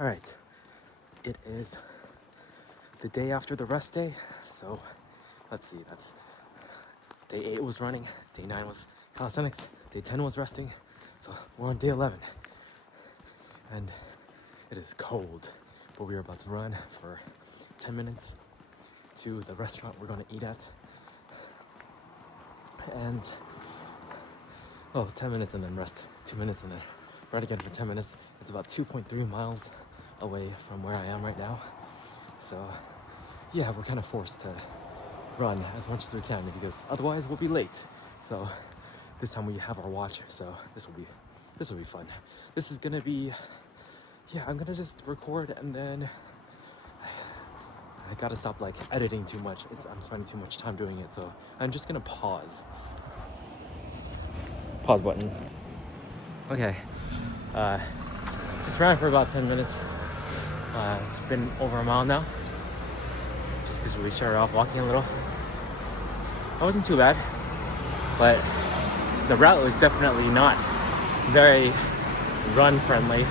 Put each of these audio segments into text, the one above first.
All right, it is the day after the rest day. So let's see, that's day 8 was running, day 9 was calisthenics, day 10 was resting. So we're on day 11 and it is cold, but we are about to run for 10 minutes to the restaurant we're gonna eat at. And 10 minutes and then rest, 2 minutes and then run again for 10 minutes. It's about 2.3 miles away from where I am right now. So yeah, we're kind of forced to run as much as we can because otherwise we'll be late. So this time we have our watch, so this will be fun. This is gonna be, I'm gonna just record and then I gotta stop like editing too much. I'm spending too much time doing it, so I'm just gonna pause. Pause button. Okay, just ran for about 10 minutes. It's been over a mile now, just because we started off walking a little. It wasn't too bad, but the route was definitely not very run friendly,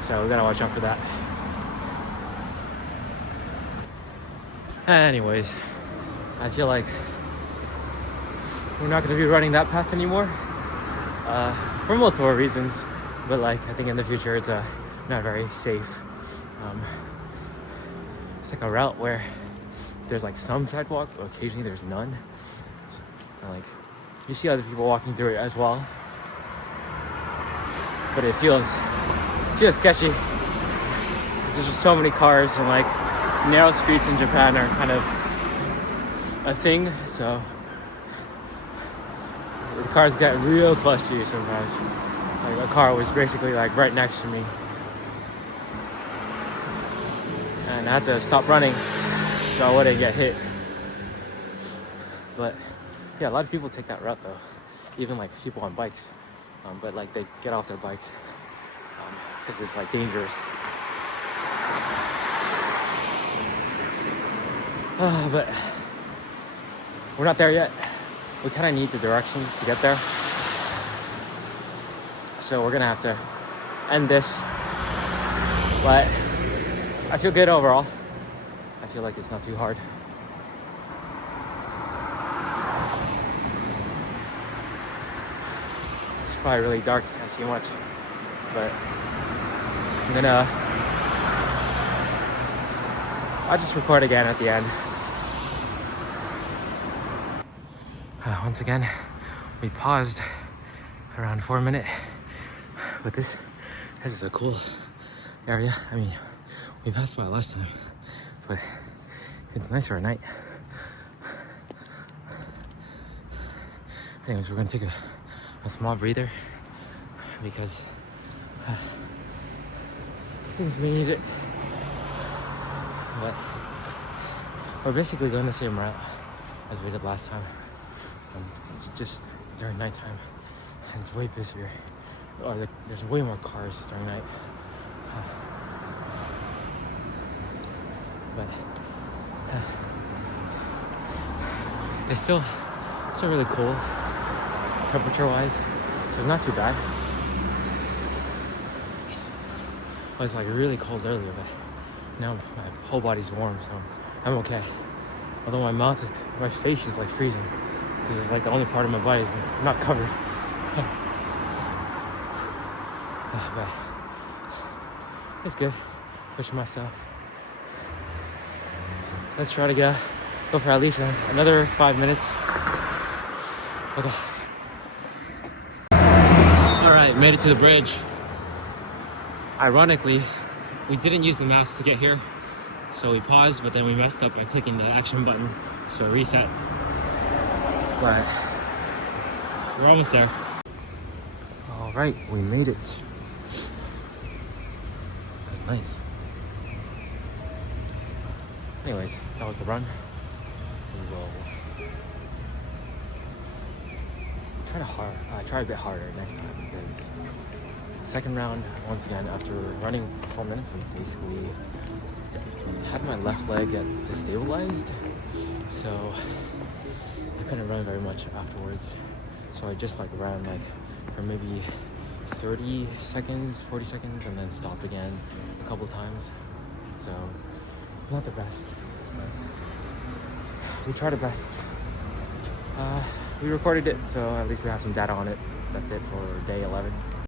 so we gotta watch out for that. Anyways, I feel like we're not gonna be running that path anymore, for multiple reasons, but like I think in the future it's not very safe. It's like a route where there's like some sidewalk, but occasionally there's none. And, like you see other people walking through it as well, but it feels sketchy because there's just so many cars, and like narrow streets in Japan are kind of a thing, so the cars get real close to you sometimes. Like a car was basically like right next to me, and I had to stop running so I wouldn't get hit. But yeah, a lot of people take that route though, even like people on bikes, but like they get off their bikes because it's like dangerous. But we're not there yet. We kind of need the directions to get there, so we're gonna have to end this, but I feel good overall. I feel like it's not too hard. It's probably really dark, can't see much, but I'll just record again at the end. Once again, we paused around 4 minutes, but this is a cool area. I mean, we passed by last time, but it's nice for a night. Anyways, we're gonna take a small breather because things may need it. But we're basically going the same route as we did last time, just during nighttime, and it's way busier. There's way more cars during night. But it's still really cool temperature-wise, so it's not too bad. It was like really cold earlier, but now my whole body's warm, so I'm okay. Although my face is like freezing because it's like the only part of my body is not covered. But it's good. Pushing myself. Let's try to go for at least another 5 minutes. Okay. All right, made it to the bridge. Ironically, we didn't use the maps to get here, so we paused, but then we messed up by clicking the action button, so reset. But we're almost there. All right, we made it. That's nice. Anyways, that was the run. We will try a bit harder next time, because second round, once again, after running for 4 minutes, we basically had my left leg get destabilized, so I couldn't run very much afterwards. So I just like ran like for maybe 30 seconds, 40 seconds, and then stopped again a couple times. So not the best, but we tried our best. We recorded it, so at least we have some data on it. That's it for day 11.